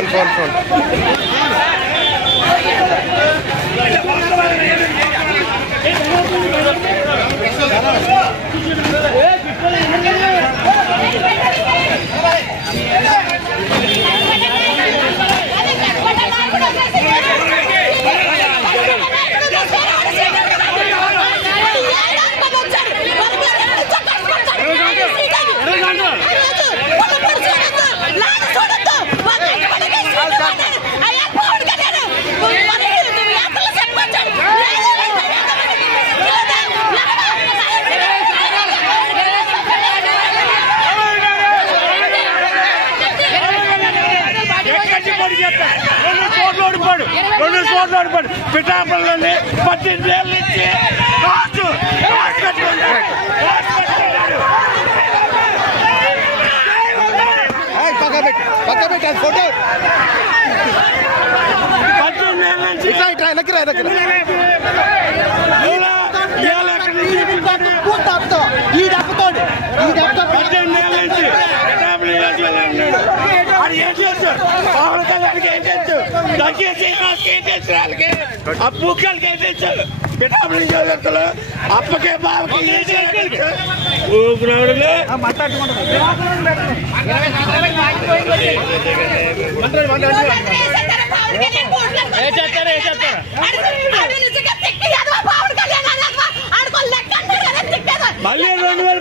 Phone పిఠాపురంలోని 18 ఏళ్ళ నుంచి పక్క పెట్టి ఫోటో 18 ఏళ్ళ నుంచి అప్పకే బాబుకి మళ్ళీ 2000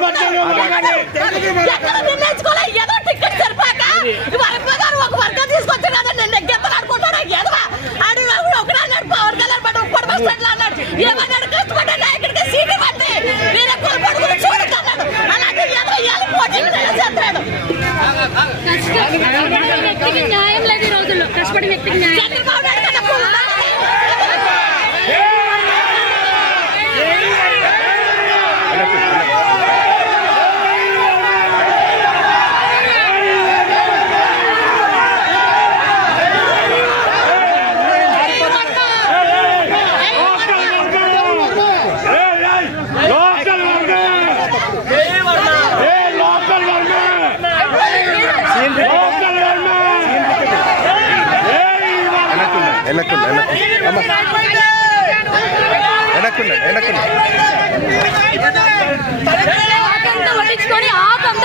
వ్యక్తికి న్యాయం లేదు ఈ రోజుల్లో. కష్టపడి వ్యక్తికి న్యాయం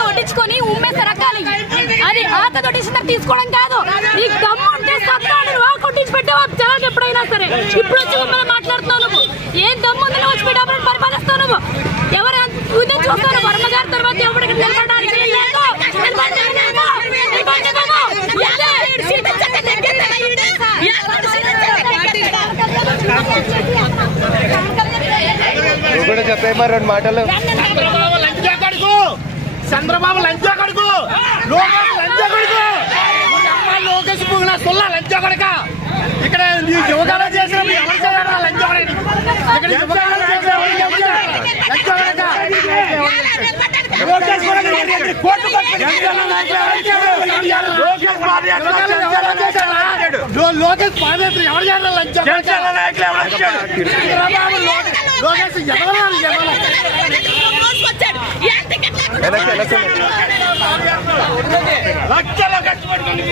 వడ్డించుకొని ఉమ్మేసి రకాలి. అది ఆకదొట్టించిన తీసుకోవడం కాదు. నీకు దమ్ము ఉంటే సత్తాడు కొట్టించి పెట్టావా జనాలు ఎప్పుడైనా సరే. ఇప్పుడు వచ్చి మిమ్మల్ని మాట్లాడుతున్నావు నువ్వు. ఏం దమ్ము ఉందని వచ్చి పెట్టాలని పరిపాలిస్తావు నువ్వు. ఎవరు చూస్తాను వర్మ గారి తర్వాత ఎవరికి నిలబడడానికి చెప్పే మరి 2 మాటలు. చంద్రబాబు లంచా కొడుకు, లంచా కొడుకు, లోకేష్ పువ్వుల సొల్ల లంచా కొడుక. ఇక్కడ యువకాలు చేసినప్పుడు ఎవరు చేయాలి లంచా కొడుకు? ఇక్కడ యువకాలు లోకేష్ పాదయాత్ర ఎవరు చేయాలి లంచా లోకేష్ లక్షలో ఖర్చు పెట్టుకుని